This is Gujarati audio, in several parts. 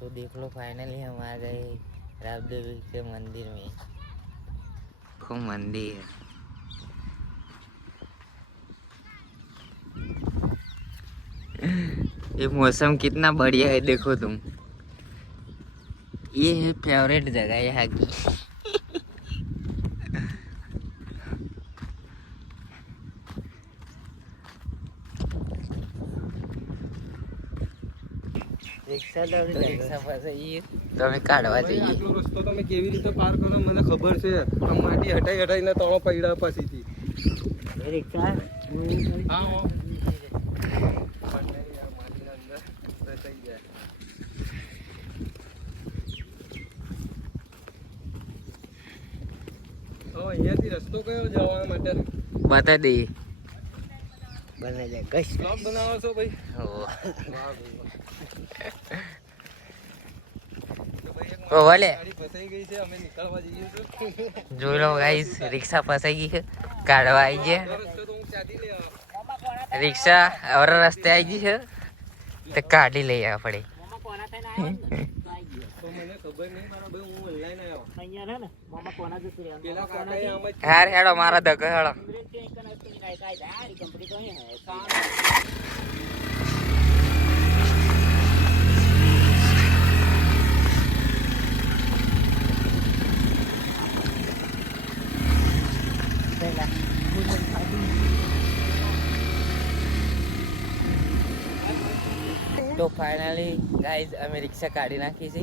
तो देख लो फाइनली हम आ गए रामदेव के मंदिर में। खूब मंदिर है। ये मौसम कितना बढ़िया है देखो तुम। ये है फेवरेट जगह यहाँ की। रिक्शा फसाई तो અમે કાઢવા જઈએ। આટલો રસ્તો તમે કેવી રીતે પાર કરો મને ખબર છે। આ માટી હટાઈને તળો પડ્યા પછીથી રિક્શા હા હો માટીના અંદર રચાઈ જાય। તો અહીંયાથી રસ્તો કયો જવા માટે બતા દઈએ। બના જાય ગશ બ્લોગ બનાવો છો ભાઈ? હો વાહ ભાઈ। વાલે ફસાઈ ગઈ છે, અમે નીકળવા જઈએ છીએ। જોઈ લો ગાઈસ, રિક્ષા ફસાઈ ગઈ છે, કાઢવા આવી છે રિક્ષા। હવે રસ્તે આવી ગઈ છે તો કાઢી લઈએ આપણે। હાર હેડો મારા ધગ હેડો। तो फाइनली गाइज અમે રિક્ષા કાઢી નાખી છે।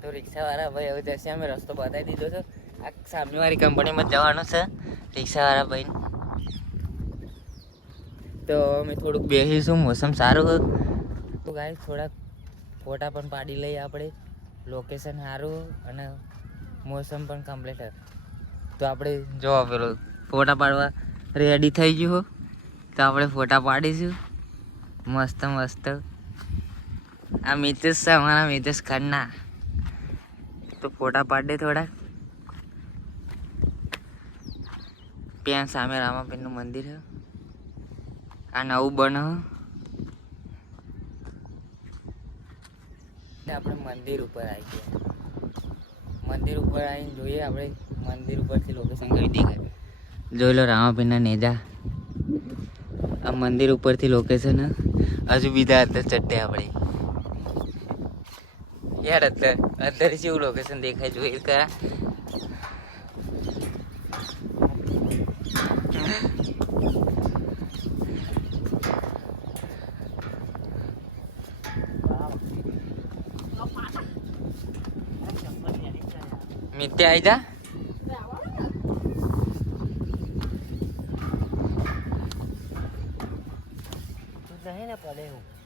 તો રિક્ષાવાળા ભાઈ હવે જશે, અમે રસ્તો બતાવી દીધો છે। આ સામેવાળી કંપનીમાં જવાનું છે રિક્ષાવાળા ભાઈ। તો અમે થોડુંક બેસીશું, મોસમ સારું તો ગાઈઝ થોડાક ફોટા પણ પાડી લઈએ આપણે। લોકેશન સારું અને મોસમ પણ કમ્પ્લીટ છે। તો આપણે જો પેલો ફોટા પાડવા રેડી થઈ ગયું તો આપણે ફોટા પાડીશું મસ્ત મસ્ત। આ મિતેશ છે અમારા, મિતેશ ખન્ના। તો ફોટા પાડે થોડા। ત્યાં સામે રામાપીરનું મંદિર છે, આ નવું બને। આપણે મંદિર ઉપર આવી ગયા। મંદિર ઉપર આવીને જોઈએ આપણે મંદિર ઉપરથી લોકેશન કઈ દેખાય। જોઈ લો રામાપીરના નેજા। આ મંદિર ઉપરથી લોકેશન હજુ બીજા અંદર ચડ્ડે આપણે યાર। અંદર જેવું લોકેશન દેખાય જોઈએ કરા। મિત્ય આવી જા।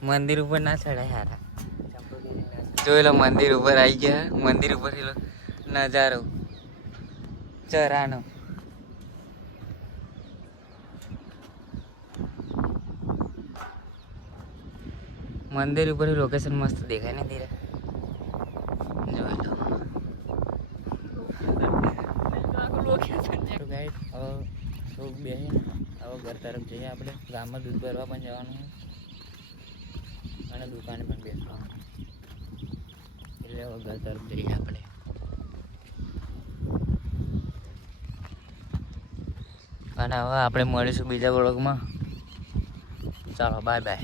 મંદિર ઉપર ના ચડાય હારા। જોઈ લો મંદિર ઉપર આવી ગયા। મંદિર ઉપર નજારો ચરાનો। મંદિર ઉપર લોકેશન મસ્ત દેખાય ને ધીરે જોઈ લો। હવે બે હવે ઘર તરફ જઈએ આપણે। ગામમાં દૂધ ભરવા પણ જવાનું અને દુકાને પણ બેસવાનું, એટલે હવે ઘર તરફ જઈએ આપણે। અને હવે આપણે મળીશું બીજા બ્લોગમાં। ચાલો બાય બાય।